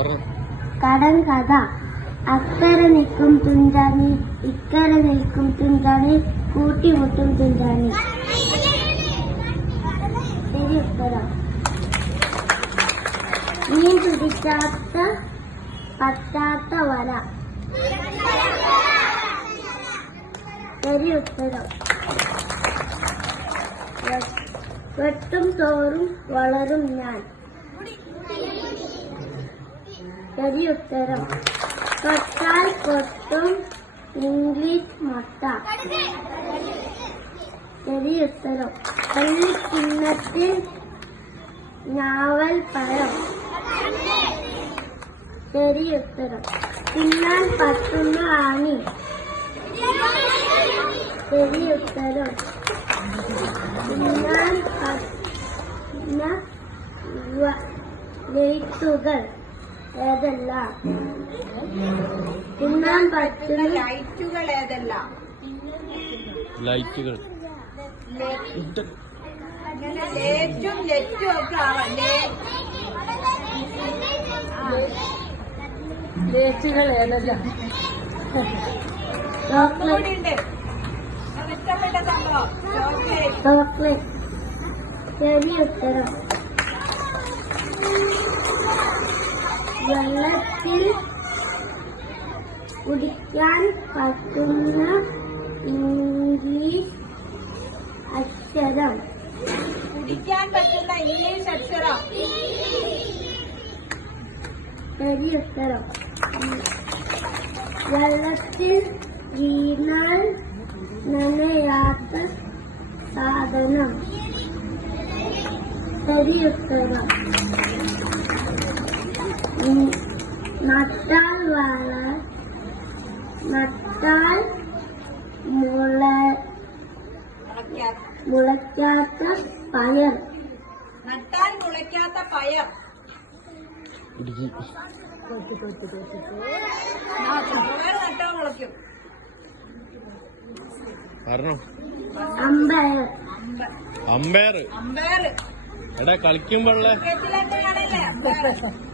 കടൻ കഥ. അക്കരെ നിൽക്കും തുഞ്ചാണി, ഇക്കരെ നിൽക്കും തുഞ്ചാണി, കൂട്ടിമുട്ടും തുഞ്ചാണി. ശരി ഉത്തരം. മീൻ പിടിക്കാത്ത പറ്റാത്ത വല. ശരി ഉത്തരം. വെട്ടും തോറും വളരും ഞാൻ. ശരി ഉത്തരം. തൊട്ടാൽ കൊട്ടും ഇംഗ്ലീഷ് മുട്ട. ശരി ഉത്തരം. പള്ളിക്കിണ്ണത്തിൽ ഞാവൽ പഴം. ശരി ഉത്തരം. തിന്നാൻ പറ്റുന്ന ആണി. ശരി ഉത്തരം. തിന്നാൻ പറ്റുന്ന ലൈറ്റുകൾ ഏതല്ല? തിന്നാൻ പറ്റുന്ന ലൈറ്റുകൾ ഏതല്ല? ലൈറ്റുകൾ ലേറ്റും ലെറ്റും ഒക്കെ ആവാം. ലേറ്റുകൾ ഏതല്ല? ചോക്ലേറ്റ്. ഇഷ്ടപ്പെട്ട സംഭവം ചോക്ലേറ്റ്. ശരി ഉത്തരം. വെള്ളത്തിൽ കുടിക്കാൻ പറ്റുന്ന ഇംഗ്ലീഷ് അക്ഷരം. കുടിക്കാൻ പറ്റുന്ന ഇംഗ്ലീഷ് അക്ഷരം. ശരി ഉത്തരം. വെള്ളത്തിൽ വീണാൽ നനയാത്ത സാധനം. ശരി ഉത്തരം. നട്ടാൽ മുളയ്ക്കാത്ത പയർ. നട്ടാൽ മുളയ്ക്കാത്ത പയർ. പയർ നട്ടാൽ മുളയ്ക്കും. അമ്പയർ. അമ്പയർ. അമ്പയർ. എടാ കളിക്കുമ്പോഴേ ക്രിക്കറ്റിലൊക്കെ ആണല്ലേ അമ്പയർ.